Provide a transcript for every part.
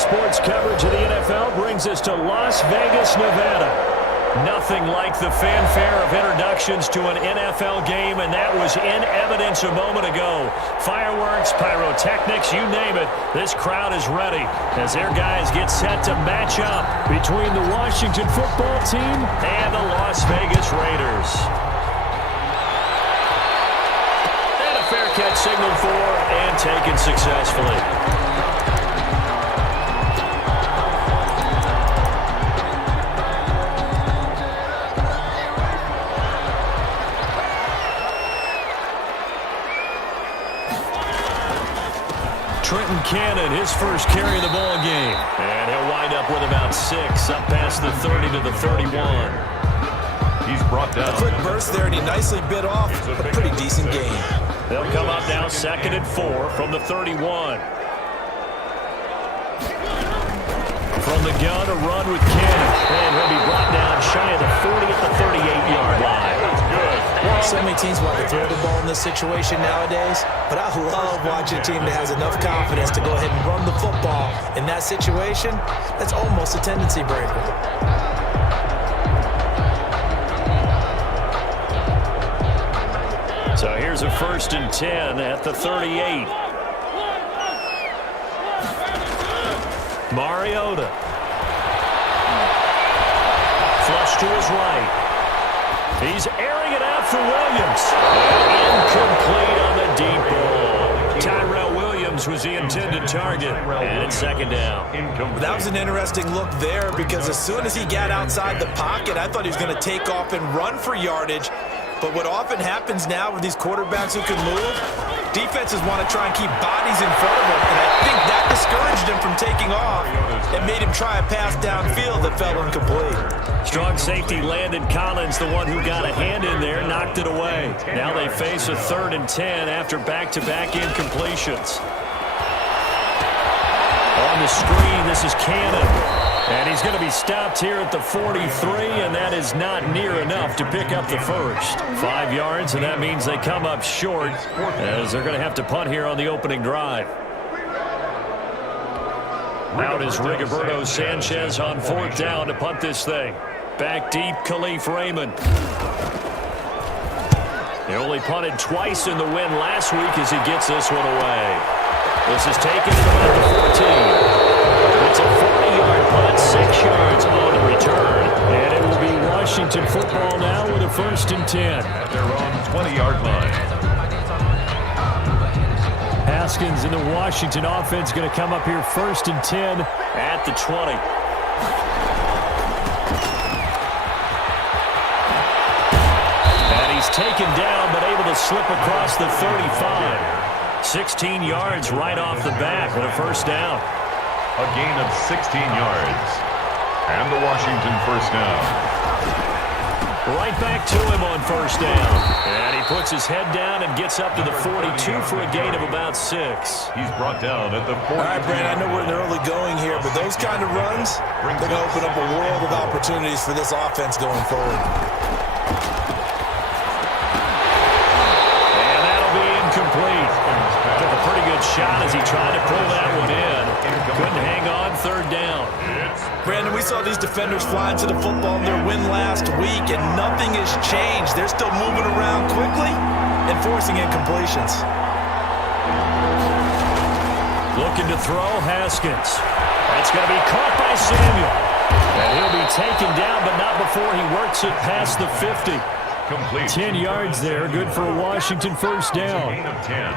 sports coverage of the NFL brings us to Las Vegas, Nevada. Nothing like the fanfare of introductions to an NFL game, and that was in evidence a moment ago. Fireworks, pyrotechnics, you name it, this crowd is ready as their guys get set to match up between the Washington football team and the Las Vegas Raiders. And a fair catch signaled for and taken successfully. Trenton Cannon, his first carry of the ball game. And he'll wind up with about 6, up past the 30 to the 31. He's brought down. A quick burst there, and he nicely bit off a pretty decent gain. They'll come up now 2nd and 4 from the 31. From the gun, a run with Cannon. And he'll be brought down shy of the 40 at the 38-yard line. So many teams want to throw the ball in this situation nowadays, but I love watching a team that has enough confidence to go ahead and run the football. In that situation, that's almost a tendency breaker. So here's a 1st and 10 at the 38. Mariota. Flush to his right. He's airing it out for Williams. Incomplete on the deep ball. Tyrell Williams was the intended target. And it's 2nd down. That was an interesting look there because as soon as he got outside the pocket, I thought he was going to take off and run for yardage. But what often happens now with these quarterbacks who can move, defenses want to try and keep bodies in front of them. And I think that discouraged him from taking off and made him try a pass downfield that fell incomplete. Strong safety Landon Collins, the one who got a hand in there, knocked it away. Now they face a 3rd and 10 after back-to-back incompletions. On the screen, this is Cannon. And he's going to be stopped here at the 43, and that is not near enough to pick up the first. 5 yards, and that means they come up short as they're going to have to punt here on the opening drive. Out is Rigoberto Sanchez on 4th down to punt this thing. Back deep, Khalif Raymond. He only punted twice in the win last week as he gets this one away. This is taken at about the 14. It's a 40-yard punt, 6 yards on the return. And it will be Washington football now with a 1st and 10. At their own 20-yard line. Haskins in the Washington offense going to come up here 1st and 10 at the 20. And he's taken down but able to slip across the 35. 16 yards right off the bat and a 1st down. A gain of 16 yards. And the Washington 1st down. Right back to him on 1st down. And he puts his head down and gets up to the 42 for a gain of about 6. He's brought down at the 40. All right, Brand, I know we're in the early going here, but those kind of runs, they're going to open up a world of opportunities for this offense going forward. And that'll be incomplete. Took a pretty good shot as he tried to pull that one in. Couldn't hang on, 3rd down. Brandon, we saw these defenders fly into the football in their win last week, and nothing has changed. They're still moving around quickly and forcing incompletions. Looking to throw, Haskins. That's going to be caught by Samuel. And he'll be taken down, but not before he works it past the 50. Complete. 10 yards there, good for a Washington 1st down. Gain of 10.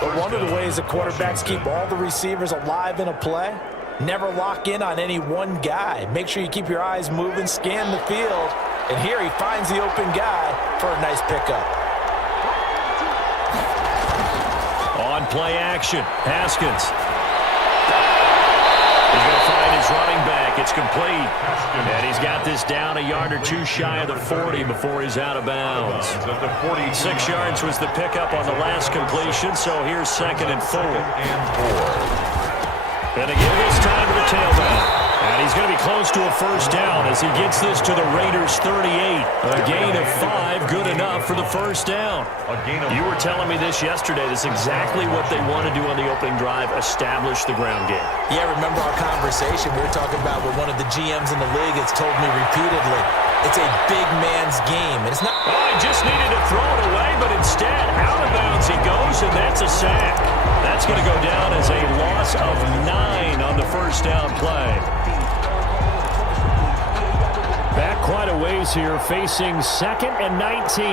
But one of the ways that quarterbacks keep all the receivers alive in a play, never lock in on any one guy. Make sure you keep your eyes moving, scan the field, and here he finds the open guy for a nice pickup. On play action, Haskins. He's going to find his running back. It's complete. And he's got this down a yard or 2 shy of the 40 before he's out of bounds. 6 yards was the pickup on the last completion, so here's 2nd and 4. And again, this time to the tailback. And he's going to be close to a first down as he gets this to the Raiders' 38. A gain of 5, good enough for the first down. You were telling me this yesterday. This is exactly what they want to do on the opening drive, establish the ground game. Yeah, remember our conversation we were talking about with one of the GMs in the league has told me repeatedly, it's a big man's game. And it's not. Oh, he just needed to throw it away, but instead, out of bounds he goes, and that's a sack. That's going to go down as a loss of 9 on the first down play. Back quite a ways here, facing 2nd and 19.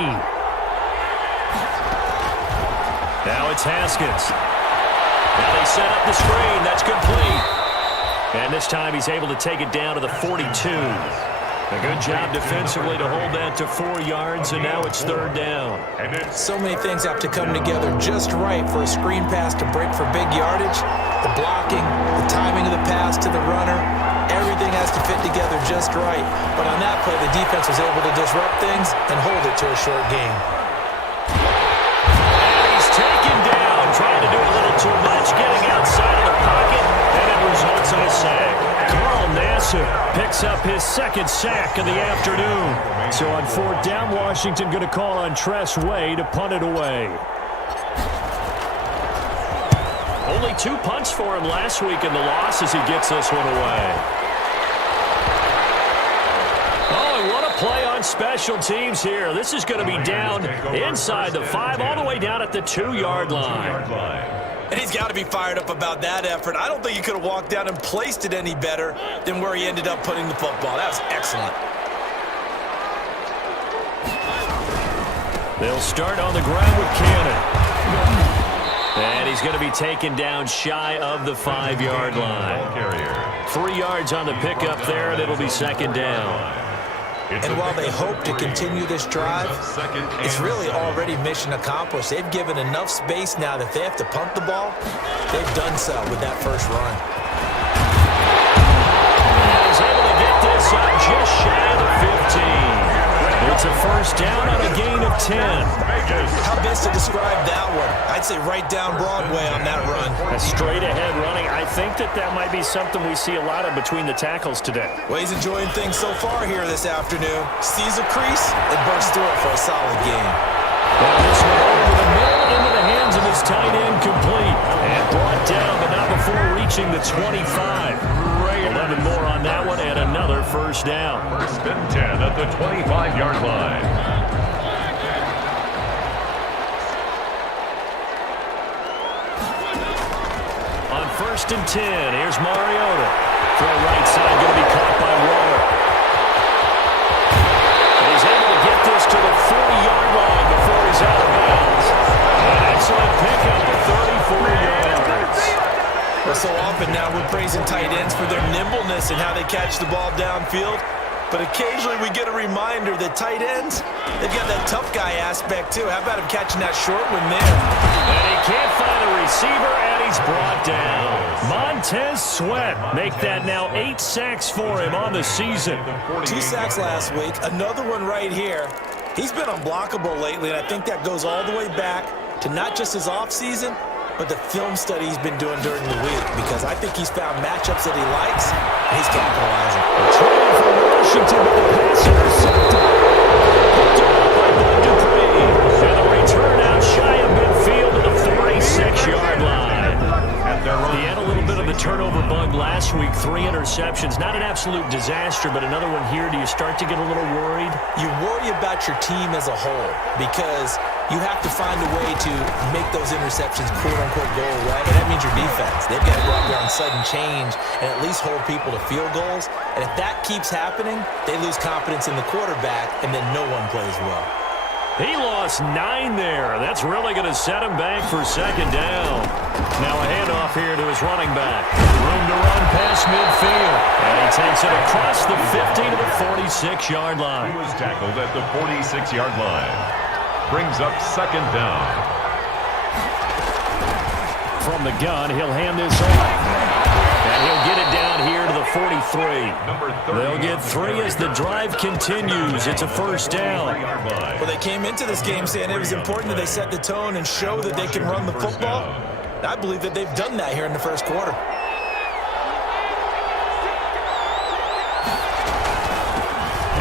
Now it's Haskins. Now they set up the screen. That's complete. And this time he's able to take it down to the 42. A good job defensively to hold that to 4 yards, and now it's 3rd down. So many things have to come together just right for a screen pass to break for big yardage. The blocking, the timing of the pass to the runner, everything has to fit together just right. But on that play, the defense was able to disrupt things and hold it to a short gain. And he's taken down, trying to do a little too much, getting outside of the pocket, and it results in a sack. Picks up his 2nd sack of the afternoon. So on 4th down, Washington going to call on Tress Way to punt it away. Only 2 punts for him last week in the loss as he gets this one away. Oh, and what a play on special teams here. This is going to be down inside the 5, all the way down at the 2-yard line. And he's got to be fired up about that effort. I don't think he could have walked down and placed it any better than where he ended up putting the football. That was excellent. They'll start on the ground with Cannon. And he's going to be taken down shy of the 5-yard line. 3 yards on the pickup there, and it'll be 2nd down. And while they hope to continue this drive, it's really already mission accomplished. They've given enough space now that if they have to punt the ball, they've done so with that first run. And he's able to get this up just shy of the 15. It's a first down on a gain of 10. How best to describe that one? I'd say right down Broadway on that run. A straight-ahead running. I think that might be something we see a lot of between the tackles today. Well, he's enjoying things so far here this afternoon. Sees a crease and bursts through it for a solid game. Well, this one over the middle into the hands of his tight end, complete. And brought down, but not before reaching the 25. 11 more on that one, and another first down. 1st and 10 at the 25-yard line. On 1st and 10, here's Mariota. Throw right side, going to be caught by Waller. And he's able to get this to the 40-yard line before he's out of bounds. An excellent pickup of 34 yards. Well, so often now we're praising tight ends for their nimbleness and how they catch the ball downfield. But occasionally we get a reminder that tight ends, they've got that tough guy aspect too. How about him catching that short one there? And he can't find a receiver, and he's brought down. Montez Sweat make that now 8 sacks for him on the season. 2 sacks last week, another one right here. He's been unblockable lately, and I think that goes all the way back to not just his offseason, but the film study he's been doing during the week, because I think he's found matchups that he likes, and he's capitalizing. Trying for Washington, but the pass intercepted. Picked up by Bud Dupree. And the return out shy of midfield to the 46-yard line. He had a little bit of the turnover bug last week, 3 interceptions. Not an absolute disaster, but another one here. Do you start to get a little worried? You worry about your team as a whole, because you have to find a way to make those interceptions quote-unquote go away, and that means your defense. They've got to go out there on sudden change and at least hold people to field goals, and if that keeps happening, they lose confidence in the quarterback, and then no one plays well. He lost 9 there. That's really going to set him back for 2nd down. Now a handoff here to his running back. Room to run past midfield. And he takes it across the 50 to the 46-yard line. He was tackled at the 46-yard line. Brings up 2nd down. From the gun, he'll hand this off. And he'll get it down here to the 43. They'll get 3 as the drive continues. It's a first down. Well, they came into this game saying it was important that they set the tone and show that they can run the football. I believe that they've done that here in the first quarter.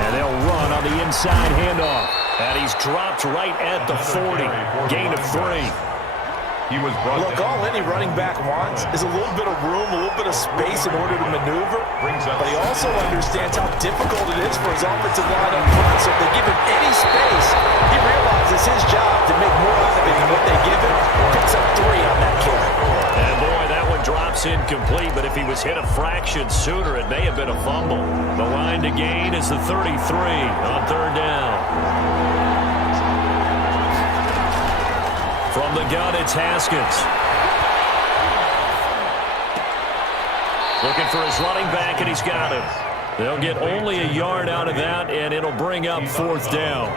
And they'll run on the inside handoff. And he's dropped right at the 40. Gain of 3. Look, all any running back wants is a little bit of room, a little bit of space in order to maneuver. But he also understands how difficult it is for his offensive line up front. So if they give him any space, he realizes his job to make more out of it than what they give him. Picks up 3 on that carry. And boy, that one drops incomplete. But if he was hit a fraction sooner, it may have been a fumble. The line to gain is the 33 on 3rd down. From the gun, it's Haskins. Looking for his running back, and he's got him. They'll get only a yard out of that, and it'll bring up 4th down.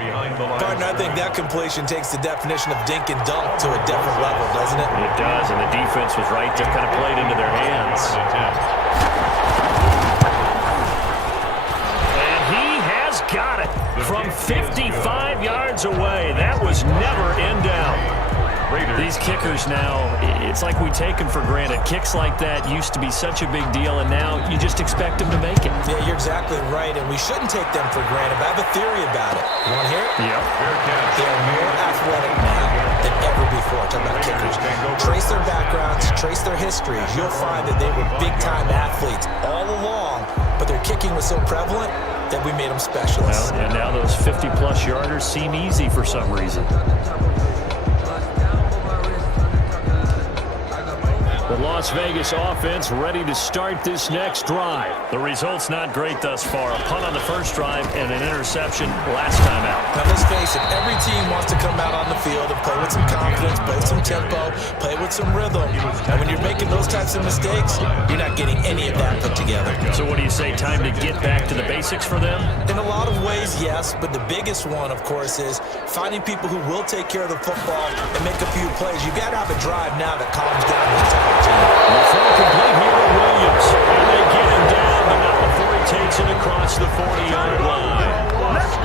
Partner, I think that completion takes the definition of dink and dunk to a different level, doesn't it? It does, and the defense was right to kind of play it into their hands. And he has got it from 55 yards away. That was never in doubt. These kickers now, it's like we take them for granted. Kicks like that used to be such a big deal, and now you just expect them to make it. Yeah, you're exactly right, and we shouldn't take them for granted. But I have a theory about it. You want to hear it? Yep. They're more athletic now than ever before. Talking about kickers. Trace their backgrounds, trace their histories. You'll find that they were big-time athletes all along, but their kicking was so prevalent that we made them specialists. Well, and now those 50-plus yarders seem easy for some reason. The Las Vegas offense ready to start this next drive. The result's not great thus far. A punt on the first drive and an interception last time out. Now, let's face it, every team wants to come out on the field and play with some confidence, play with some tempo, play with some rhythm. And when you're making those types of mistakes, you're not getting any of that put together. So what do you say, time to get back to the basics for them? In a lot of ways, yes, but the biggest one, of course, is finding people who will take care of the football and make a few plays. You got to have a drive now that calms down the entire team. The throw complete here to Williams. And they get him down, but not before he takes it across the 40-yard line.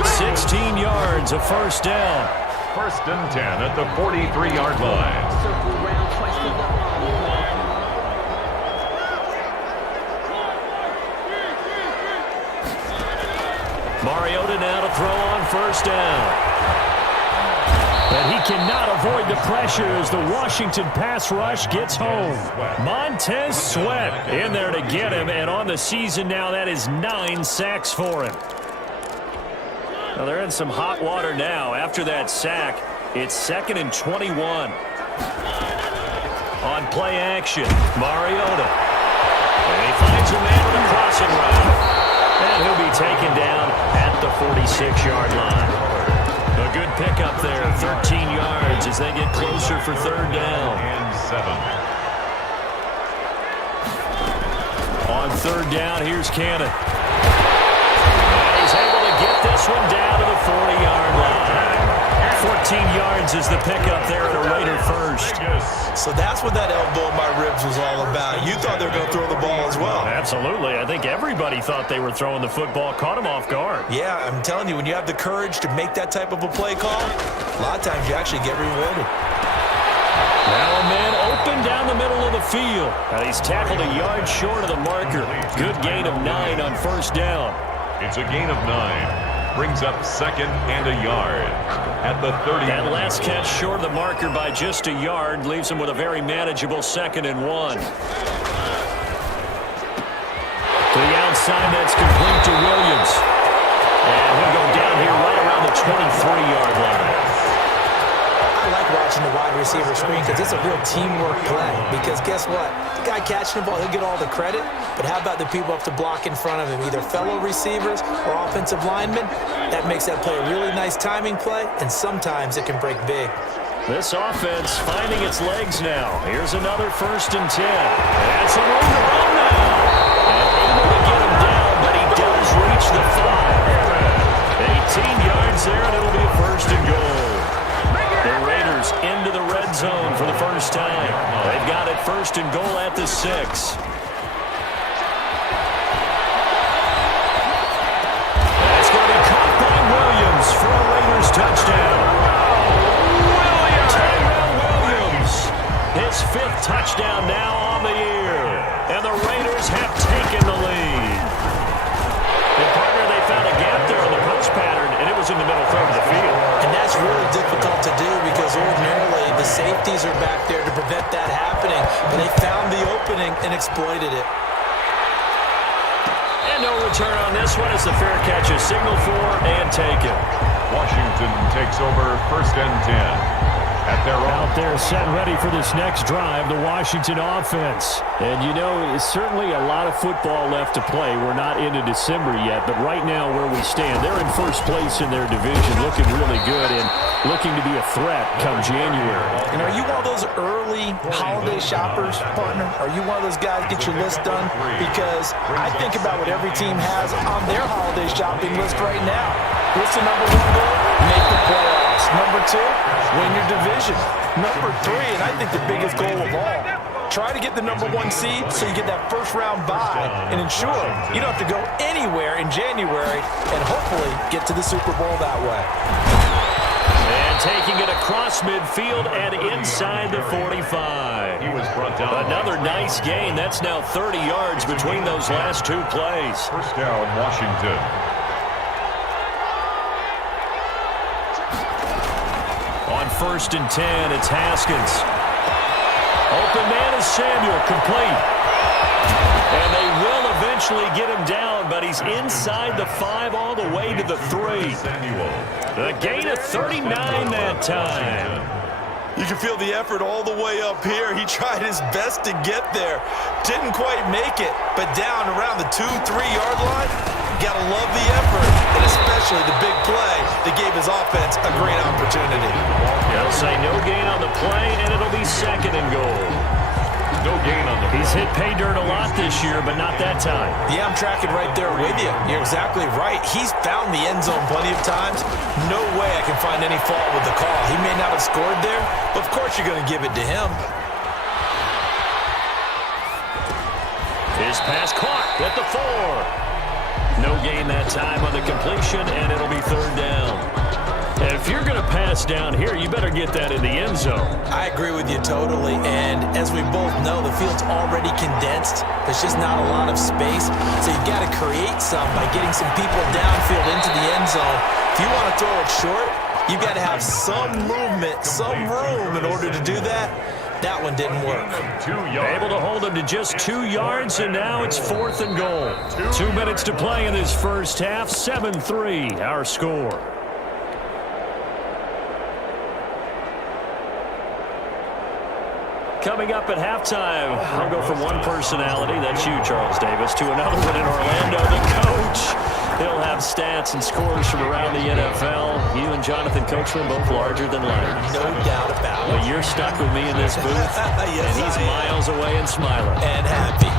16 yards, a first down. 1st and 10 at the 43-yard line. Mariota now to throw on 1st down. But he cannot avoid the pressure as the Washington pass rush gets home. Montez Sweat in there to get him, and on the season now, that is 9 sacks for him. Well, they're in some hot water now. After that sack, it's 2nd and 21. On play action, Mariota. And he finds a man with a crossing route. And he'll be taken down at the 46-yard line. A good pickup there, 13 yards as they get closer for 3rd down. And 7. On 3rd down, here's Cannon. And he's able to get this one down to the 40-yard line. 14 yards is the pickup there at a Raider first. So that's what that elbow in my ribs was all about. You thought they were going to throw the ball as well. Absolutely. I think everybody thought they were throwing the football, caught him off guard. Yeah, I'm telling you, when you have the courage to make that type of a play call, a lot of times you actually get rewarded. Now a man open down the middle of the field. And he's tackled a yard short of the marker. Good gain of 9 on 1st down. It's a gain of 9. Brings up 2nd and a yard at the 30. That last catch short of the marker by just a yard leaves him with a very manageable 2nd and 1. To the outside, that's complete to Williams. And he'll go down here right around the 23-yard line. I like watching the wide receiver screen because it's a real teamwork play. Because guess what? The guy catching the ball, he'll get all the credit. But how about the people up to block in front of him, either fellow receivers or offensive linemen? That makes that play a really nice timing play, and sometimes it can break big. This offense finding its legs now. Here's another 1st and 10. That's a room to run now. And able to get him down, but he does reach the 5. 18 yards there, and it'll be a 1st and goal. The Raiders into the red zone for the first time. They've got it 1st and goal at the 6. That's going to be caught by Williams for a Raiders touchdown. Tyrell Williams, his 5th touchdown now on the year. And the Raiders have taken the lead. And partner, they found a gap there on the ordinarily the safeties are back there to prevent that happening, but they found the opening and exploited it. And no return on this one as the fair catch is signaled for and taken. Washington takes over 1st and 10. At their own. Out there set ready for this next drive, the Washington offense. And you know, it's certainly a lot of football left to play. We're not into December yet, but right now where we stand, they're in first place in their division, looking really good and looking to be a threat come January. And are you one of those early holiday shoppers, partner? Are you one of those guys get your list done? Because I think about what every team has on their holiday shopping list right now. What's the number one goal? Make the playoffs. Number two, win your division. Number three, and I think the biggest goal of all, try to get the number one seed so you get that first round bye and ensure you don't have to go anywhere in January and hopefully get to the Super Bowl that way. And taking it across midfield and inside the 45. He was brought down. Another nice gain. That's now 30 yards between those last two plays. First down, Washington. On 1st and 10, it's Haskins. Open man is Samuel, complete. And they will eventually get him down, but he's inside the 5 all the way to the 3. The gain of 39 that time. You can feel the effort all the way up here. He tried his best to get there. Didn't quite make it, but down around the 2-3-yard line, gotta love the effort, and especially the big play that gave his offense a great opportunity. They'll say no gain on the play, and it'll be 2nd and goal. No gain on the play. He's hit pay dirt a lot this year, but not that time. Yeah, I'm tracking right there with you. You're exactly right. He's found the end zone plenty of times. No way I can find any fault with the call. He may not have scored there, but of course you're going to give it to him. His pass caught at the 4. No gain that time on the completion, and it'll be 3rd down. And if you're going to pass down here, you better get that in the end zone. I agree with you totally, and as we both know, the field's already condensed. There's just not a lot of space, so you've got to create some by getting some people downfield into the end zone. If you want to throw it short, you've got to have some movement, some room in order to do that. That one didn't work. Able to hold him to just 2 yards, and now it's 4th and goal. 2 minutes to play in this first half. 7-3, our score. Coming up at halftime, I'll go from one personality, that's you, Charles Davis, to another one in Orlando, the coach. He'll have stats and scores from around the NFL. You and Jonathan Coachman both larger than life. No doubt about it. But you're stuck with me in this booth, Yes, and he's miles away and smiling. And happy.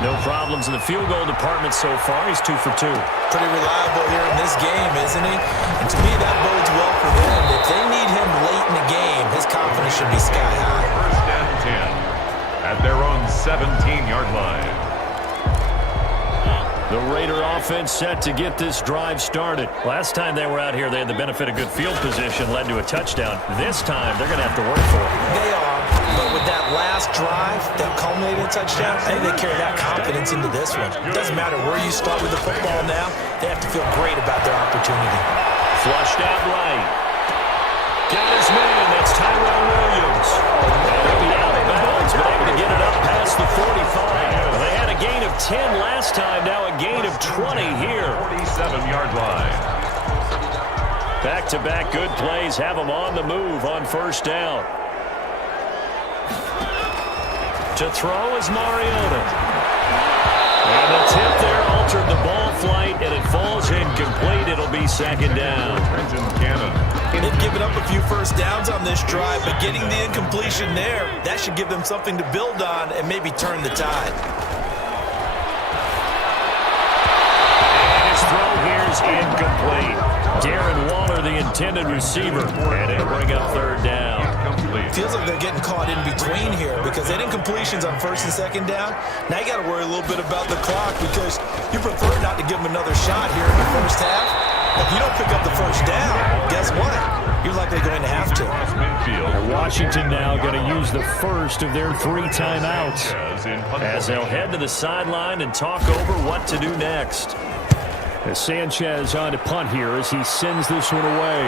No problems in the field goal department so far. He's 2 for 2. Pretty reliable here in this game, isn't he? And to me, that bodes well for them. If they need him late in the game, his confidence should be sky high. 1st and 10 at their own 17-yard line. The Raider offense set to get this drive started. Last time they were out here, they had the benefit of good field position, led to a touchdown. This time, they're going to have to work for it. They are, but with that last drive that culminated in a touchdown, I think they carry that confidence into this one. It doesn't matter where you start with the football now. They have to feel great about their opportunity. Flushed out right. Got his man. That's Tyrell Williams. And he'll be out of bounds, but able to get it up past the 45. They had a gain of 10 last time, now a gain of 20 here. 47-yard line. Back-to-back good plays have them on the move on 1st down. To throw is Mariota. And the tip there altered the ball flight, and it falls incomplete. It'll be 2nd down. Trenton Cannon. They've given up a few first downs on this drive, but getting the incompletion there, that should give them something to build on and maybe turn the tide. And his throw here is incomplete. Darren Waller, the intended receiver, and it'll bring up 3rd down. Feels like they're getting caught in between here because they didn't completions on 1st and 2nd down. Now you got to worry a little bit about the clock because you prefer not to give them another shot here in the first half. If you don't pick up the first down, guess what? You're likely going to have to. Washington now going to use the first of their 3 timeouts as they'll head to the sideline and talk over what to do next. As Sanchez on to punt here as he sends this one away.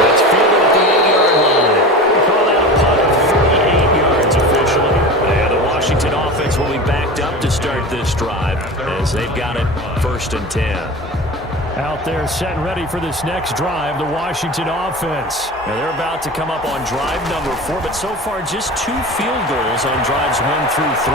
That's fielded at the 8-yard offense will be backed up to start this drive as they've got it 1st and 10. Out there set and ready for this next drive, the Washington offense. Now they're about to come up on drive number 4, but so far just 2 field goals on drives 1 through 3.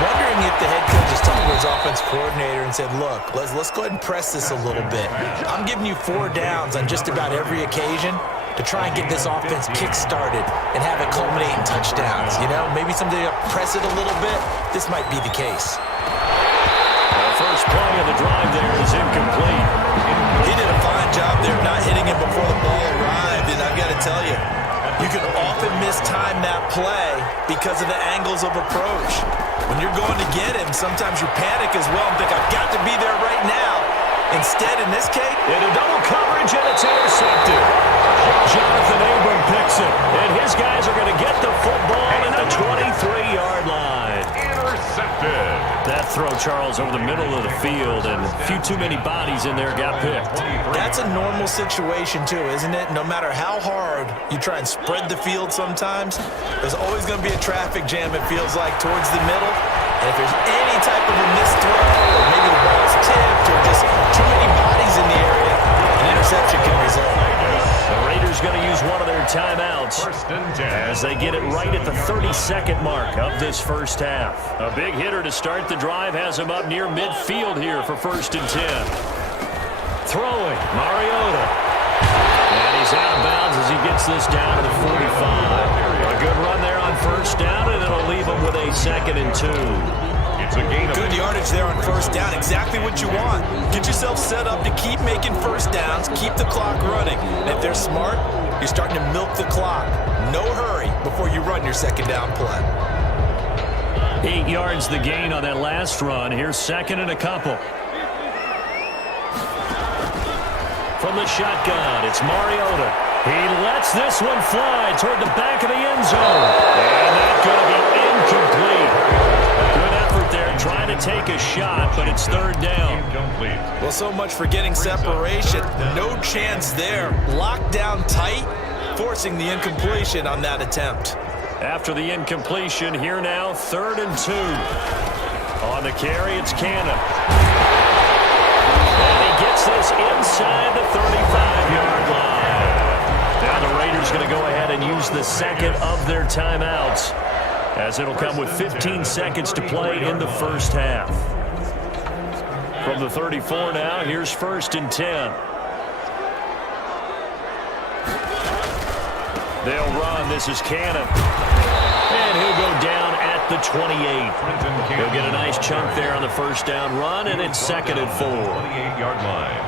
Wondering if the head coach is talking to his offense coordinator and said, look, let's go ahead and press this a little bit. I'm giving you 4 downs on just about every occasion to try and get this offense kick-started and have it culminate in touchdowns. You know, maybe someday press it a little bit. This might be the case. The first play of the drive there is incomplete. He did a fine job there not hitting him before the ball arrived, and I've got to tell you, you can often mistime that play because of the angles of approach. When you're going to get him, sometimes you panic as well and think, I've got to be there right now. Instead, in this case, into double coverage, and it's intercepted. Jonathan Abram picks it, and his guys are going to get the football at the 23-yard line. Intercepted. That throw, Charles, over the middle of the field, and a few too many bodies in there got picked. That's a normal situation, too, isn't it? No matter how hard you try and spread the field sometimes, there's always going to be a traffic jam, it feels like, towards the middle. And if there's any type of a missed throw, or maybe the ball's tipped, or just too many bodies in the area, an interception can result. The Raiders going to use one of their timeouts 1st and 10. as they get it right at the 32nd mark of this first half. A big hitter to start the drive has him up near midfield here for 1st and 10. Throwing, Mariota. And he's out of bounds as he gets this down to the 45. A good run there on 1st down, and it'll leave him with a 2nd and 2. It's a gain of Good yardage there on 1st down. Exactly what you want. Get yourself set up to keep making 1st downs, keep the clock running. And if they're smart, you're starting to milk the clock. No hurry before you run your 2nd down play. 8 yards the gain on that last run. Here's 2nd and a couple. From the shotgun, it's Mariota. He lets this one fly toward the back of the end zone. And that's going to be incomplete. Good effort there, trying to take a shot, but it's 3rd down. incomplete. Well, so much for getting separation. No chance there. Locked down tight, forcing the incompletion on that attempt. After the incompletion, here now, 3rd and 2. On the carry, it's Cannon. And he gets this inside the 35-yard line. Now the Raiders going to go ahead and use the 2nd of their timeouts, as it'll come with 15 seconds to play in the first half. From the 34 now, here's 1st and 10. They'll run. This is Cannon. And he'll go down at the 28. He'll get a nice chunk there on the 1st down run, and it's 2nd and 4. 28-yard line.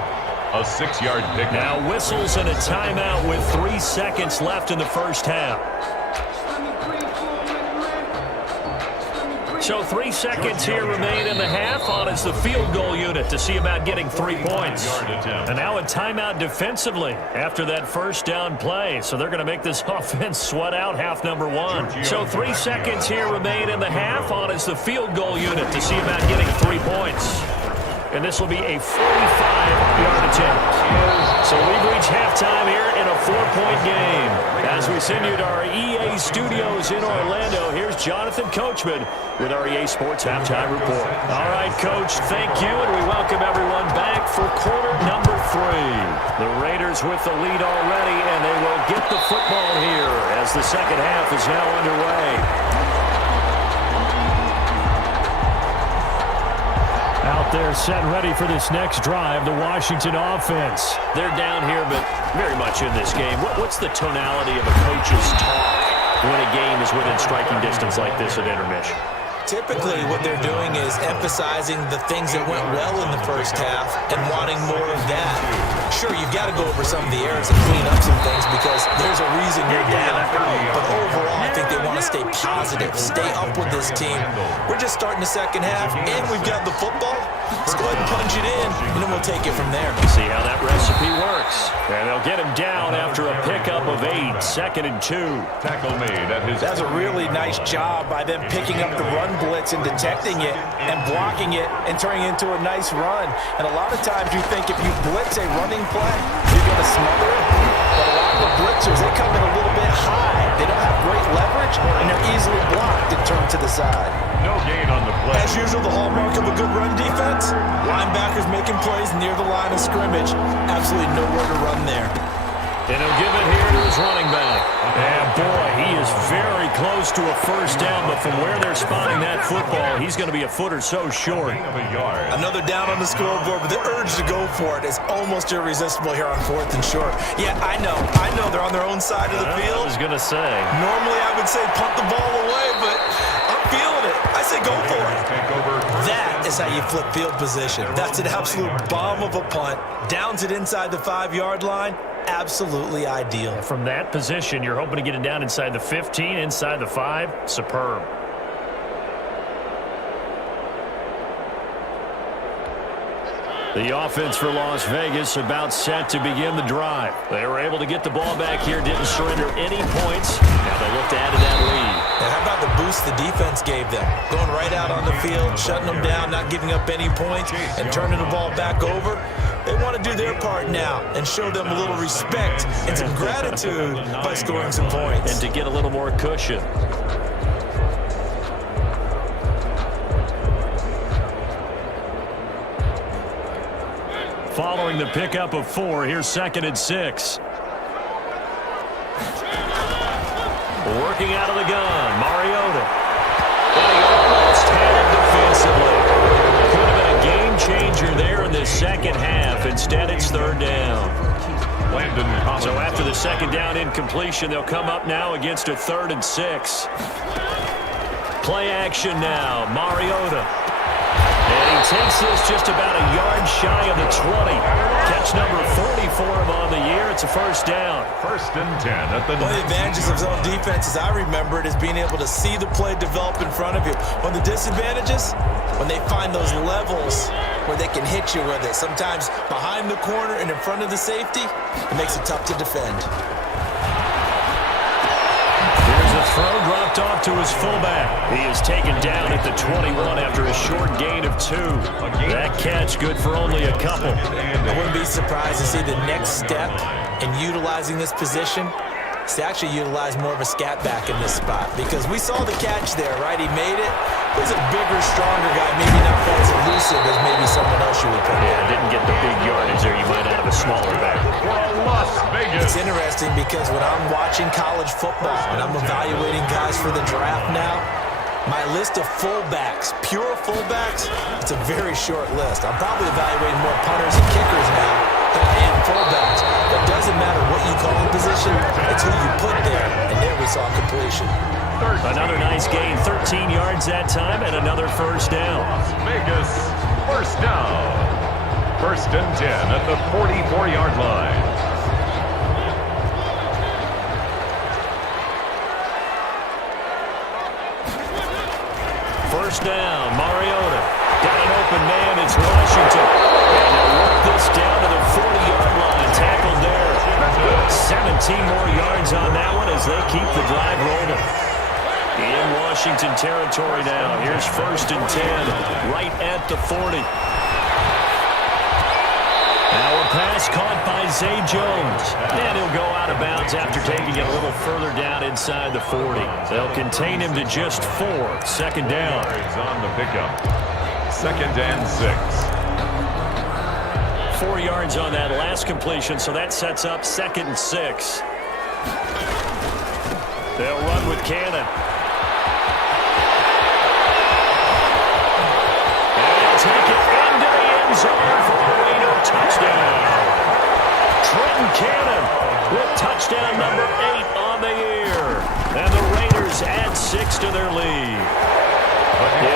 A 6-yard pick. Now whistles and a timeout with 3 seconds left in the first half. So 3 seconds here remain in the half on as the field goal unit to see about getting 3 points. And now a timeout defensively after that 1st down play. So they're going to make this offense sweat out half number 1. So 3 seconds here remain in the half on as the field goal unit to see about getting 3 points. And this will be a 45-yard attempt. So we've reached halftime here in a 4-point game. As we send you to our EA studios in Orlando, here's Jonathan Coachman with our EA Sports Halftime Report. All right, Coach, thank you, and we welcome everyone back for quarter number 3. The Raiders with the lead already, and they will get the football here as the second half is now underway. Out there set and ready for this next drive, the Washington offense. They're down here, but very much in this game. What's the tonality of a coach's talk when a game is within striking distance like this at intermission? Typically, what they're doing is emphasizing the things that went well in the first half and wanting more of that. Sure, you've got to go over some of the errors and clean up some things because there's a reason you're down. But overall, I think they want to stay positive, stay up with this team. We're just starting the second half, and we've got the football. Let's go ahead and punch it in, and then we'll take it from there. See how that recipe works. And they'll get him down after a pickup of 8, 2nd and 2. Tackle made at his... That's a really nice job by them picking up the run blitz and detecting it and blocking it and turning it into a nice run. And a lot of times you think if you blitz a running play, you're going to smother it. But a lot of the blitzers, they come in a little bit high. They don't have great leverage. coverage, and they're easily blocked and turned to the side. No gain on the play. As usual, the hallmark of a good run defense, linebackers making plays near the line of scrimmage. Absolutely nowhere to run there. And he'll give it here to his running back. And boy, he is very close to a first down, but from where they're spotting that football, he's going to be a foot or so short. Another down on the scoreboard, but the urge to go for it is almost irresistible here on 4th and short. Yeah, I know they're on their own side of the field. I was going to say. Normally I would say punt the ball away, but I'm feeling it. I say go for it. That is how you flip field position. That's an absolute bomb of a punt. Downs it inside the 5-yard line. Absolutely ideal. From that position, you're hoping to get it down inside the 15, inside the 5. Superb. The offense for Las Vegas about set to begin the drive. They were able to get the ball back here, didn't surrender any points. Now they look to add to that lead. And how about the boost the defense gave them? Going right out on the field, shutting them down, not giving up any points, and turning the ball back over. They want to do their part now and show them a little respect and some gratitude by scoring some points. And to get a little more cushion. Following the pickup of 4, here's 2nd and 6. Working out of the gun, Mariota. But he almost had it defensively. Could have been a game changer there in the second half. Instead, it's 3rd down. So after the 2nd down incompletion, they'll come up now against a 3rd and 6. Play action now, Mariota. And he takes this just about a yard shy of the 20. Catch number 40 for him on the year. It's a first down. 1st and 10 at the... One of the advantages of zone defense, as I remember it, is being able to see the play develop in front of you. One of the disadvantages, when they find those levels where they can hit you with it, sometimes behind the corner and in front of the safety, it makes it tough to defend. Throw dropped off to his fullback. He is taken down at the 21 after a short gain of 2. That catch good for only a couple. I wouldn't be surprised to see the next step in utilizing this position is to actually utilize more of a scat back in this spot, because we saw the catch there, right? He made it. He's a bigger, stronger guy, maybe not quite as elusive as maybe someone else you would put in. Yeah, didn't get the big yardage there. You might have a smaller back. It's interesting because when I'm watching college football and I'm evaluating guys for the draft now, my list of fullbacks, pure fullbacks, it's a very short list. I'm probably evaluating more punters and kickers now than I am fullbacks. But it doesn't matter what you call the position, it's who you put there. And there we saw completion. Another nice gain, 13 yards that time, and another first down. Las Vegas, first down. 1st and 10 at the 44-yard line. First down, Mariota. Got an open man, it's Washington. And they'll work this down to the 40-yard line. Tackled there. 17 more yards on that one as they keep the drive rolling. In Washington territory now. Here's 1st and 10, right at the 40. Now a pass caught by Zay Jones. And he'll go out of bounds after taking it a little further down inside the 40. They'll contain him to just 4. 2nd down. He's on the pickup. 2nd and 6. 4 yards on that last completion, so that sets up 2nd and 6. They'll run with Cannon. Take it into the end zone for a Raider touchdown. Trenton Cannon with touchdown number 8 on the year. And the Raiders add 6 to their lead.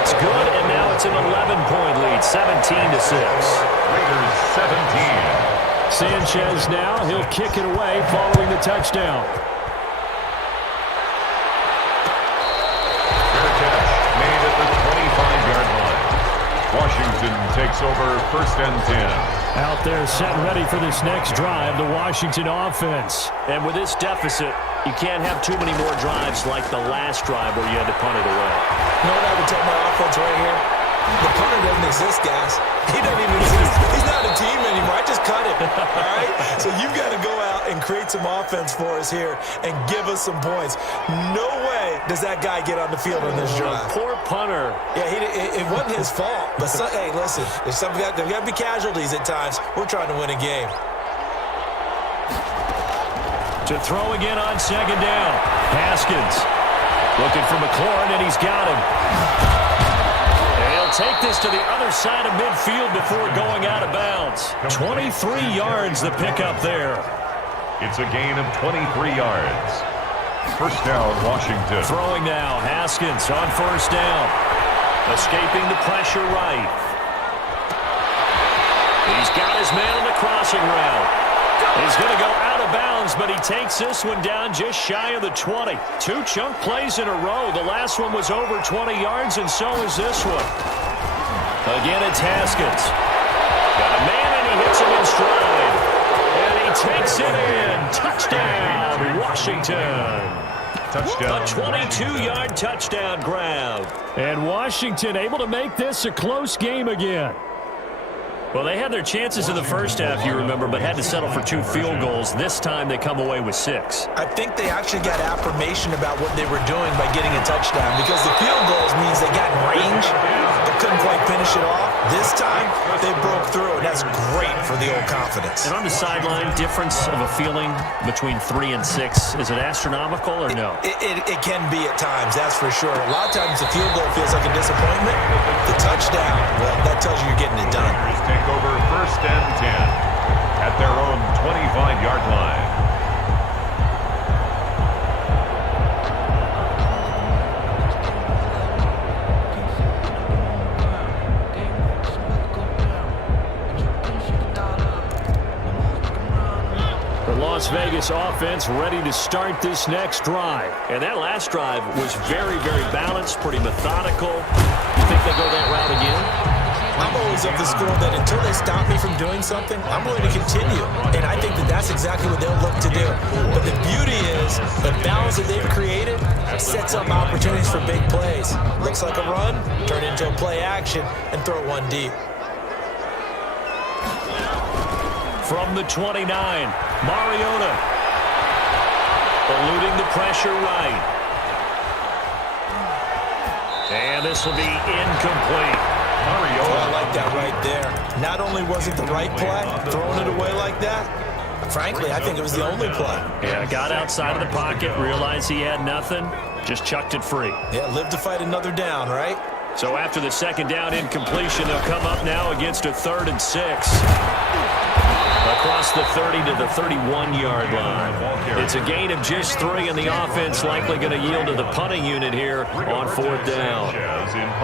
It's good, and now it's an 11-point lead, 17-6. Raiders 17. Sanchez now, he'll kick it away following the touchdown. Fair catch made at the 25-yard line. Washington takes over 1st and 10. Out there set and ready for this next drive, the Washington offense. And with this deficit, you can't have too many more drives like the last drive where you had to punt it away. You know what I would tell my offense right here? The punter doesn't exist, guys. He doesn't even exist. He's not a team anymore. I just cut him, all right? So you've got to go out and create some offense for us here and give us some points. No way does that guy get on the field on this drive. Poor punter. Yeah, it wasn't his fault. But, hey, listen, there's got to be casualties at times. We're trying to win a game. To throw again on second down. Haskins looking for McLaurin, and he's got him. And he'll take this to the other side of midfield before going out of bounds. 23 yards the pickup there. It's a gain of 23 yards. First down, Washington. Throwing now, Haskins on first down. Escaping the pressure right. He's got his man on the crossing route. He's going to go out of bounds, but he takes this one down just shy of the 20. 2 chunk plays in a row. The last one was over 20 yards, and so is this one. Again, it's Haskins. Got a man, and he hits him in stride. And he takes it in. Touchdown, Washington. Touchdown. A 22-yard touchdown grab. And Washington able to make this a close game again. Well, they had their chances in the first half, you remember, but had to settle for 2 field goals. This time they come away with 6. I think they actually got affirmation about what they were doing by getting a touchdown, because the field goals means they got in range but couldn't quite finish it off. This time, they broke through, and that's great for the old confidence. And on the sideline, difference of a feeling between 3 and 6, is it astronomical or no? It can be at times, that's for sure. A lot of times the field goal feels like a disappointment. The touchdown, well, that tells you you're getting it done. Take over first and 10 at their own 25-yard line. The Las Vegas offense ready to start this next drive. And that last drive was very, very balanced, pretty methodical. You think they go that route again? I'm always of the school that until they stop me from doing something, I'm going to continue. And I think that that's exactly what they'll look to do. But the beauty is the balance that they've created sets up opportunities for big plays. Looks like a run, turn it into a play action, and throw one deep. From the 29, Mariota eluding the pressure right. And this will be incomplete. Oh, I like that right there. Not only was it the right play, throwing it away like that, frankly, I think it was the only play. Yeah, got outside of the pocket, realized he had nothing, just chucked it free. Yeah, live to fight another down, right? So after the second down incompletion, they'll come up now against a 3rd and 6. Across the 30 to the 31-yard line. It's a gain of just 3, and the offense likely going to yield to the punting unit here on 4th down.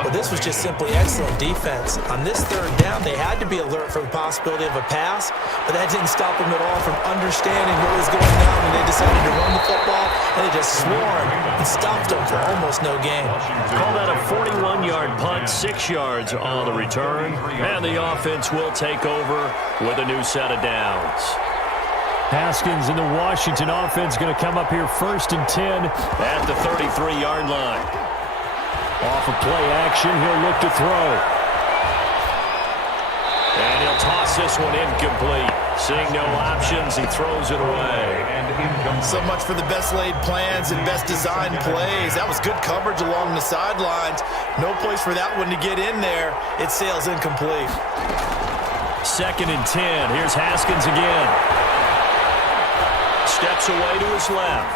Well, this was just simply excellent defense. On this 3rd down, they had to be alert for the possibility of a pass, but that didn't stop them at all from understanding what was going on when they decided to run the football, and they just swarmed and stopped them for almost no gain. Call that a 41-yard punt, 6 yards on the return, and the offense will take over with a new set of downs. Haskins and the Washington offense going to come up here 1st and 10 at the 33-yard line. Off of play action, he'll look to throw. And he'll toss this one incomplete. Seeing no options, he throws it away. So much for the best laid plans and best designed plays. That was good coverage along the sidelines. No place for that one to get in there. It sails incomplete. 2nd and 10. Here's Haskins again. Steps away to his left.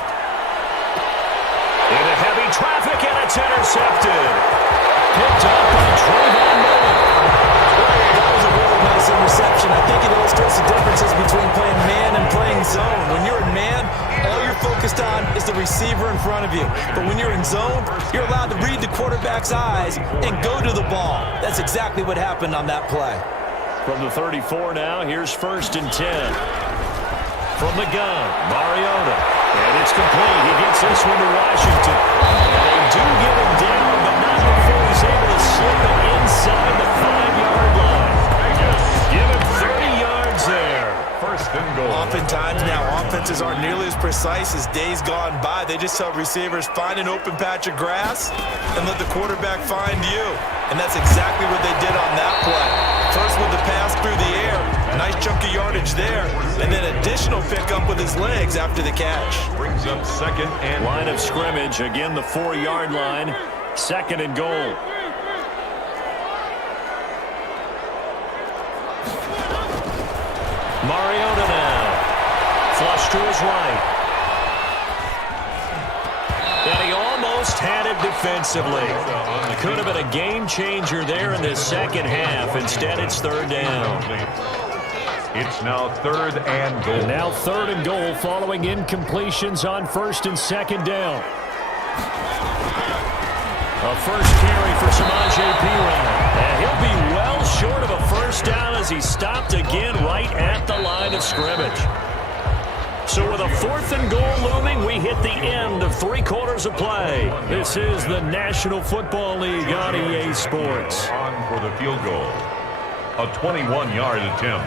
Into heavy traffic, and it's intercepted. Picked up by Trayvon Mullen. That was a really nice interception. I think it illustrates the differences between playing man and playing zone. When you're in man, all you're focused on is the receiver in front of you. But when you're in zone, you're allowed to read the quarterback's eyes and go to the ball. That's exactly what happened on that play. From the 34 now, here's 1st and 10. From the gun, Mariota. And it's complete. He gets this one to Washington. And they do get him down, but not before he's able to slip it inside the 5-yard line. Give him 30 yards there. 1st and goal. Oftentimes now, offenses aren't nearly as precise precise as days gone by. They just tell receivers, find an open patch of grass and let the quarterback find you. And that's exactly what they did on that play. First with the pass through the air, nice chunk of yardage there, and then additional pickup with his legs after the catch. Brings up second and line of scrimmage, again the 4-yard line, second and goal. Mariota now, flush to his right. And he almost had it defensively. Could have been a game changer there in the second half. Instead, it's third down. it's now third and goal. And now third and goal following incompletions on first and second down. A first carry for Samaje Perine. And he'll be well short of a first down as he stopped again right at the line of scrimmage. So with a fourth and goal looming, we hit the end of 3 quarters of play. This is the National Football League on EA Sports. On for the field goal. A 21-yard attempt.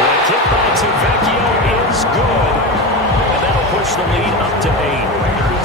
The kick by Tavecchio is good. And that'll push the lead up to 8.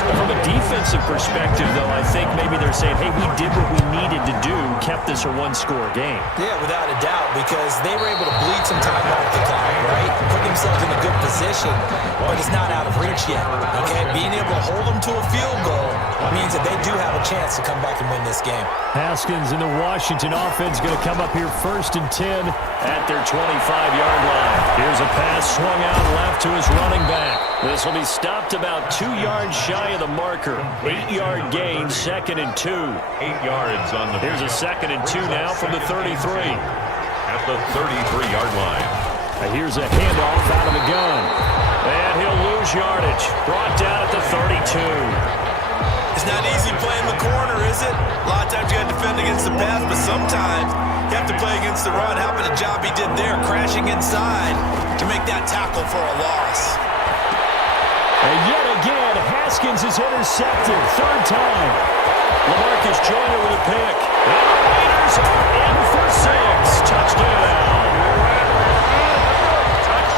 From a defensive perspective, though, I think maybe they're saying, hey, we did what we needed to do, kept this a one-score game. Yeah, without a doubt, because they were able to bleed some time off the clock, right? Put themselves in a good position, but it's not out of reach yet, okay? Being able to hold them to a field goal means that they do have a chance to come back and win this game. Haskins and the Washington offense going to come up here first and 10 at their 25-yard line. Here's a pass swung out left to his running back. This will be stopped about 2 yards shy of the marker. 8-yard gain, second and 2. 8 yards on the... Here's a second and 2 now from the 33. At the 33-yard line. Here's a handoff out of the gun. And he'll lose yardage. Brought down at the 32. It's not easy playing the corner, is it? A lot of times you got to defend against the pass, but sometimes you have to play against the run. How about the job he did there, crashing inside to make that tackle for a loss? And yet again, Haskins is intercepted. Third time. LaMarcus Joyner with a pick. And the Raiders are in for 6. Touchdown.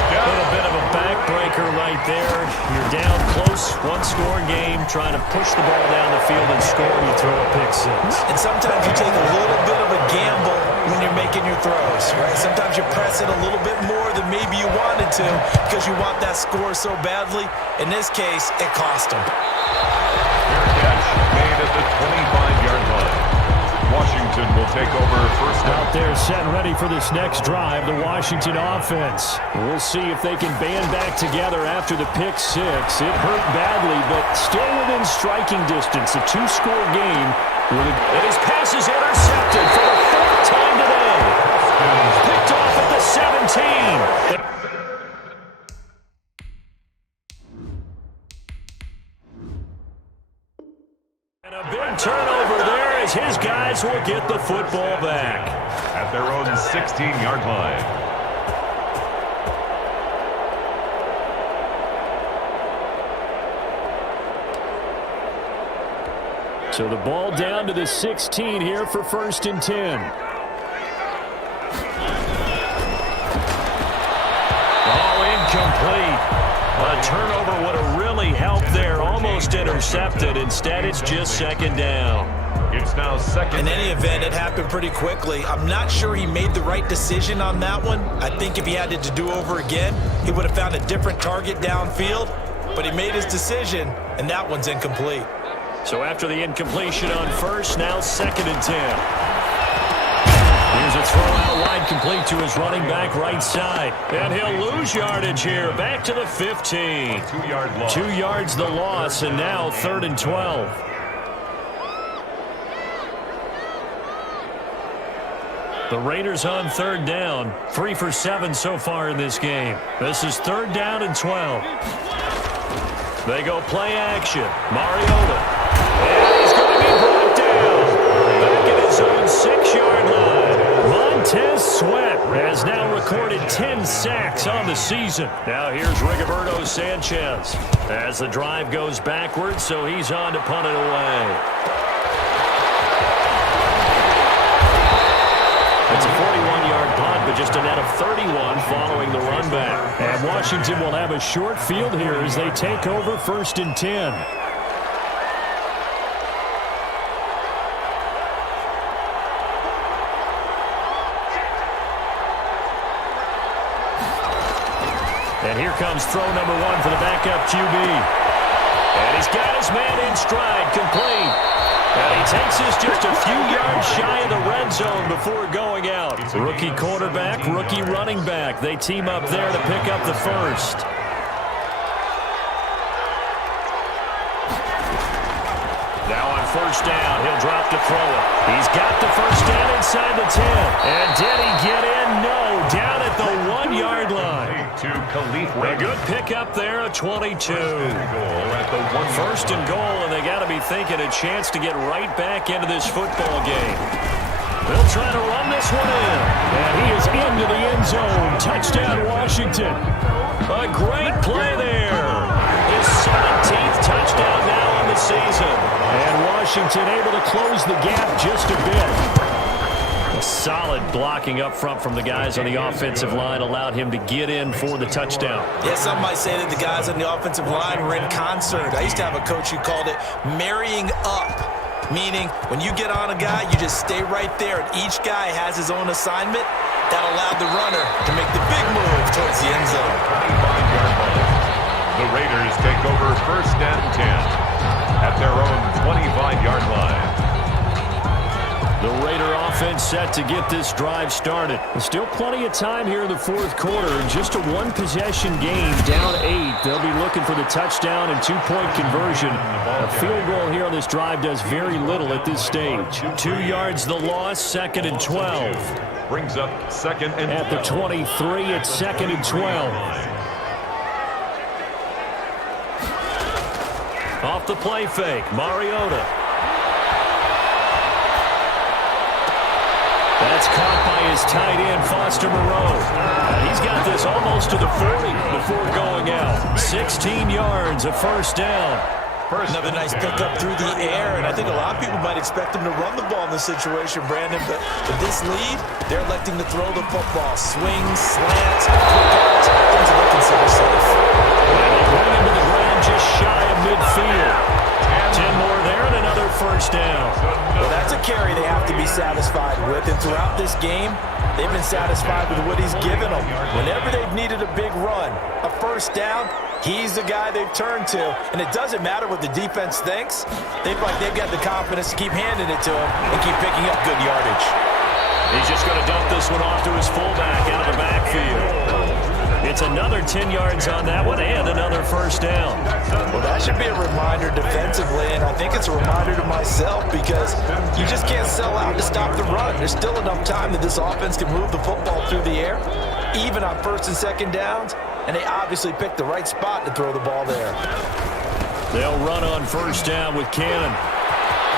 A little bit of a backbreaker right there. You're down close, one-score game, trying to push the ball down the field and score, and you throw a pick 6. And sometimes you take a little bit of a gamble when you're making your throws, right? Sometimes you press it a little bit more than maybe you wanted to because you want that score so badly. In this case, it cost them. Fair catch made at the 25-yard line. Washington will take over first down. Out there set and ready for this next drive, the Washington offense. We'll see if they can band back together after the pick 6. It hurt badly, but still within striking distance. A 2-score game. And his pass is intercepted for the 4th time today. Picked off at the 17. And a big turnover there as his guys will get the football back. At their own 16-yard line. So the ball down to the 16 here for first and 10. Oh, incomplete. A turnover would have really helped there. Almost intercepted. Instead, it's just second down. It's now second. In any event, it happened pretty quickly. I'm not sure he made the right decision on that one. I think if he had it to do over again, he would have found a different target downfield. But he made his decision, and that one's incomplete. So after the incompletion on first, now second and 10. Here's a throw out wide complete to his running back right side. And he'll lose yardage here. Back to the 15. 2-yard loss. 2 yards the loss, and now third and 12. The Raiders on third down. 3 for 7 so far in this game. This is third down and 12. They go play action. Mariota. And he's going to be brought down. Back at his own 6-yard line. Montez Sweat has now recorded 10 sacks on the season. Now here's Rigoberto Sanchez as the drive goes backwards, so he's on to punt it away. It's a 41-yard punt, but just a net of 31 following the run back. And Washington will have a short field here as they take over 1st and 10. And here comes throw number 1 for the backup QB. And he's got his man in stride, complete. And he takes us just a few yards shy of the red zone before going out. Rookie quarterback, rookie running back. They team up there to pick up the first. Now on 1st down, he'll drop to throw it. He's got the 1st down inside the 10. And did he get in? No. Down at the 1-yard line. A good pickup there, a 22. 1st and goal, and they got to be thinking a chance to get right back into this football game. They'll try to run this one in. And he is into the end zone. Touchdown, Washington. A great play there. His 17th touchdown now on the season. And Washington able to close the gap just a bit. A solid blocking up front from the guys on the offensive line allowed him to get in for the touchdown. Yeah, some might say that the guys on the offensive line were in concert. I used to have a coach who called it marrying up, meaning when you get on a guy, you just stay right there, and each guy has his own assignment. That allowed the runner to make the big move towards the end zone. 25-yard line. The Raiders take over 1st and 10 at their own 25-yard line. The Raider offense set to get this drive started. There's still plenty of time here in the 4th quarter. Just a 1-possession game, down 8. They'll be looking for the touchdown and 2-point conversion. A field goal here on this drive does very little at this stage. 2 yards the loss, 2nd and 12. Brings up 2nd and 12. At the 23, it's 2nd and 12. Off the play fake, Mariota. That's caught by his tight end, Foster Moreau. He's got this almost to the 40 before going out. 16 yards, a 1st down. Another nice pickup through the air, and I think a lot of people might expect him to run the ball in this situation, Brandon, but with this lead, they're electing to throw the football. Swings, slants, quick outs, things are looking so safe. And they bring him to the ground just shy of midfield. 10 more there and another 1st down. Well, that's a carry they have to be satisfied with, and throughout this game, they've been satisfied with what he's given them. Whenever they've needed a big run, a 1st down, he's the guy they've turned to, and it doesn't matter what the defense thinks. They've got the confidence to keep handing it to him and keep picking up good yardage. He's just going to dump this one off to his fullback out of the backfield. It's another 10 yards on that one and another 1st down. Well, that should be a reminder defensively, and I think it's a reminder to myself because you just can't sell out to stop the run. There's still enough time that this offense can move the football through the air, even on 1st and 2nd downs, and they obviously picked the right spot to throw the ball there. They'll run on 1st down with Cannon.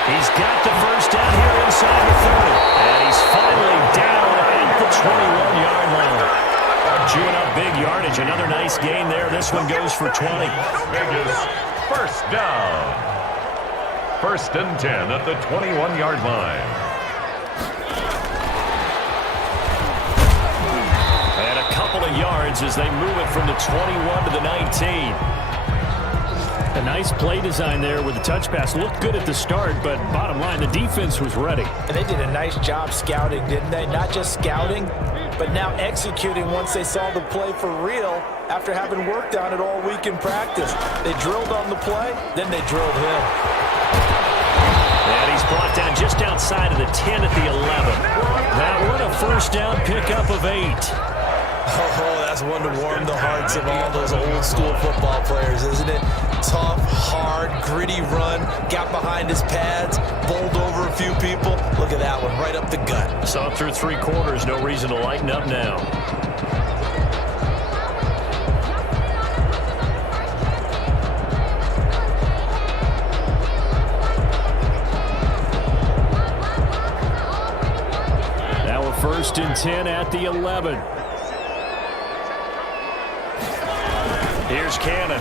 He's got the 1st down here inside the 30, and he's finally down at the 21-yard line. Chewing up big yardage. Another nice gain there. This one goes for 20. Vegas 1st down. 1st and 10 at the 21-yard line. And a couple of yards as they move it from the 21 to the 19. A nice play design there with the touch pass. Looked good at the start, but bottom line, the defense was ready. And they did a nice job scouting, didn't they? Not just scouting, but now executing once they saw the play for real after having worked on it all week in practice. They drilled on the play, then they drilled him. And he's brought down just outside of the 10 at the 11. That one a 1st down pickup of 8. Oh, that's one to warm the hearts of all those old school football players, isn't it? Tough, hard, gritty run, got behind his pads, bowled over a few people. Look at that one, right up the gut. Saw it through 3 quarters, no reason to lighten up now. Now a 1st and 10 at the 11. Here's Cannon.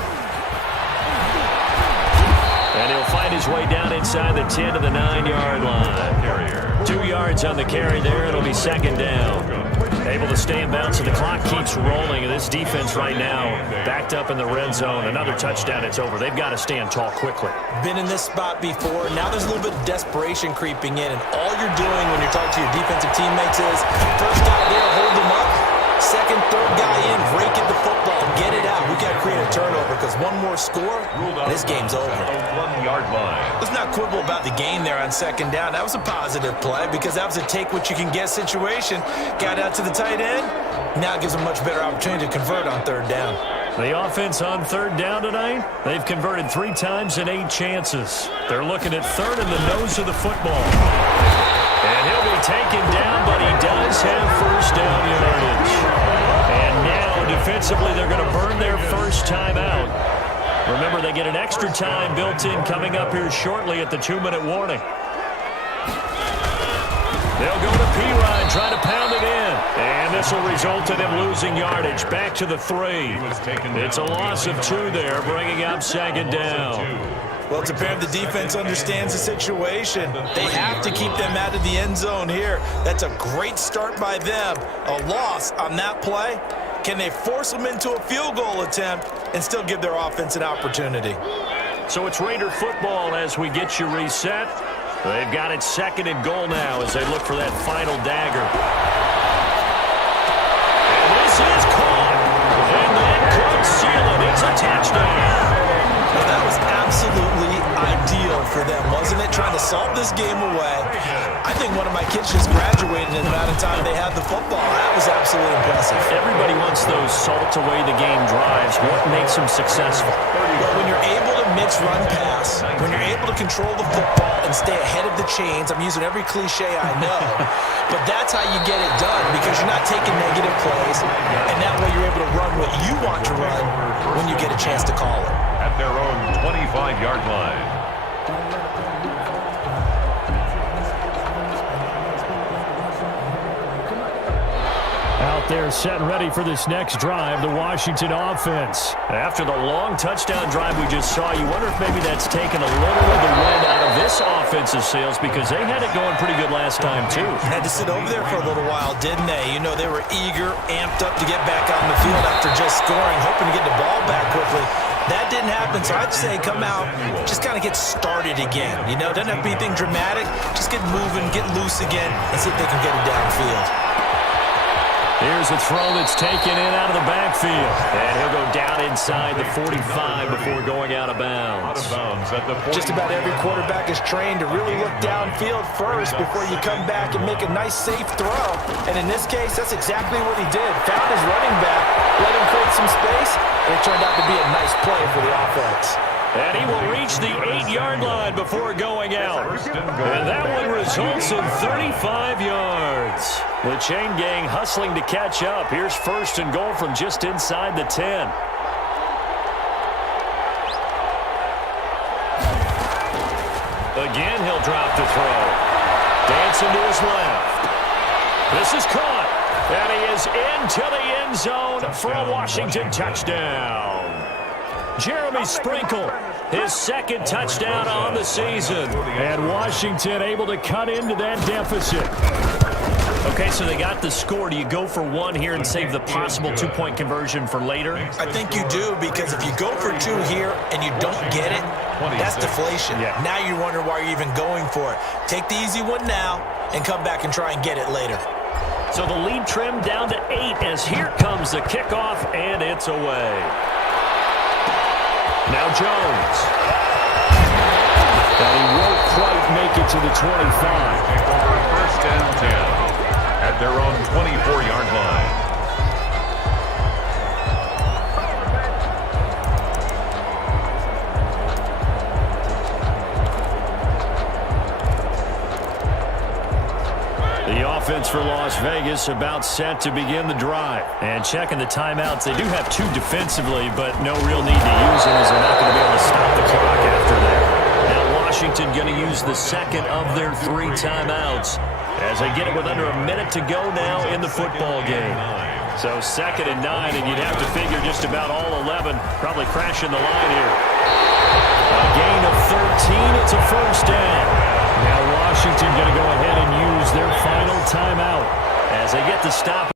And he'll find his way down inside the 10 to the 9-yard line. 2 yards on the carry there. It'll be 2nd down. Able to stay in bounds, so the clock keeps rolling. And this defense right now backed up in the red zone. Another touchdown, it's over. They've got to stand tall quickly. Been in this spot before. Now there's a little bit of desperation creeping in, and all you're doing when you're talking to your defensive teammates is first guy there, hold them up. Second, third guy in, break it the football, get it out. We got to create a turnover because one more score, this game's over. 1-yard line. Let's not quibble about the game there on second down. That was a positive play because that was a take-what-you-can-get situation. Got out to the tight end. Now it gives them a much better opportunity to convert on third down. The offense on third down tonight, they've converted 3 times in 8 chances. They're looking at third in the nose of the football. And he'll be taken down, but he does have first down yardage. And now, defensively, they're going to burn their first time out. Remember, they get an extra time built in coming up here shortly at the 2-minute warning. They'll go to Gridiron, trying to pound it in. And this will result in him losing yardage. Back to the 3. It's a loss of 2 there, bringing up second down. Well, it's apparent the defense understands the situation. They have to keep them out of the end zone here. That's a great start by them. A loss on that play. Can they force them into a field goal attempt and still give their offense an opportunity? So it's Raider football as we get you reset. They've got it 2nd and goal now as they look for that final dagger. And this is caught. And that could seal it. It's a touchdown. Well, that was absolutely ideal for them, wasn't it? Trying to solve this game away. I think one of my kids just graduated in the amount of time they had the football. That was absolutely impressive. Everybody wants those salt away the game drives. What makes them successful? Well, when you're able to mix run pass, when you're able to control the football and stay ahead of the chains, I'm using every cliche I know, but that's how you get it done because you're not taking negative plays, and that way you're able to run what you want to run when you get a chance to call it. At their own 25-yard line. Out there set and ready for this next drive, the Washington offense. After the long touchdown drive we just saw, you wonder if maybe that's taken a little of the wind out of this offensive sails because they had it going pretty good last time too. Had to sit over there for a little while, didn't they? You know, they were eager, amped up to get back on the field after just scoring, hoping to get the ball back quickly. That didn't happen, so I'd say come out, just kind of get started again. You know, doesn't have to be anything dramatic. Just get moving, get loose again, and see if they can get it downfield. Here's a throw that's taken in out of the backfield. And he'll go down inside the 45 before going out of bounds. Just about every quarterback is trained to really look downfield first before you come back and make a nice, safe throw. And in this case, that's exactly what he did. Found his running back, let him create some space, and it turned out to be a nice play for the offense. And he will reach the 8-yard line before going out. And that one results in 35 yards. The chain gang hustling to catch up. Here's 1st and goal from just inside the 10. Again, he'll drop the throw. Dancing to his left. This is caught. And he is into the end zone for a Washington touchdown. Jeremy Sprinkle, his 2nd touchdown on the season. And Washington able to cut into that deficit. Okay, so they got the score. Do you go for 1 here and save the possible 2-point conversion for later? I think you do, because if you go for 2 here and you don't get it, that's deflation. Yeah. Now you wonder why you're even going for it. Take the easy one now and come back and try and get it later. So the lead trimmed down to 8 as here comes the kickoff, and it's away. Now Jones. And he won't quite make it to the 25. Take over 1st and 10 at their own 24-yard line. The offense for Las Vegas about set to begin the drive. And checking the timeouts, they do have 2 defensively, but no real need to use them as they're not going to be able to stop the clock after that. Now Washington going to use the 2nd of their 3 timeouts as they get it with under a minute to go now in the football game. So 2nd and 9, and you'd have to figure just about all 11 probably crashing the line here. A gain of 13, it's a 1st down. Now Washington going to go ahead and use their final timeout as they get the stop.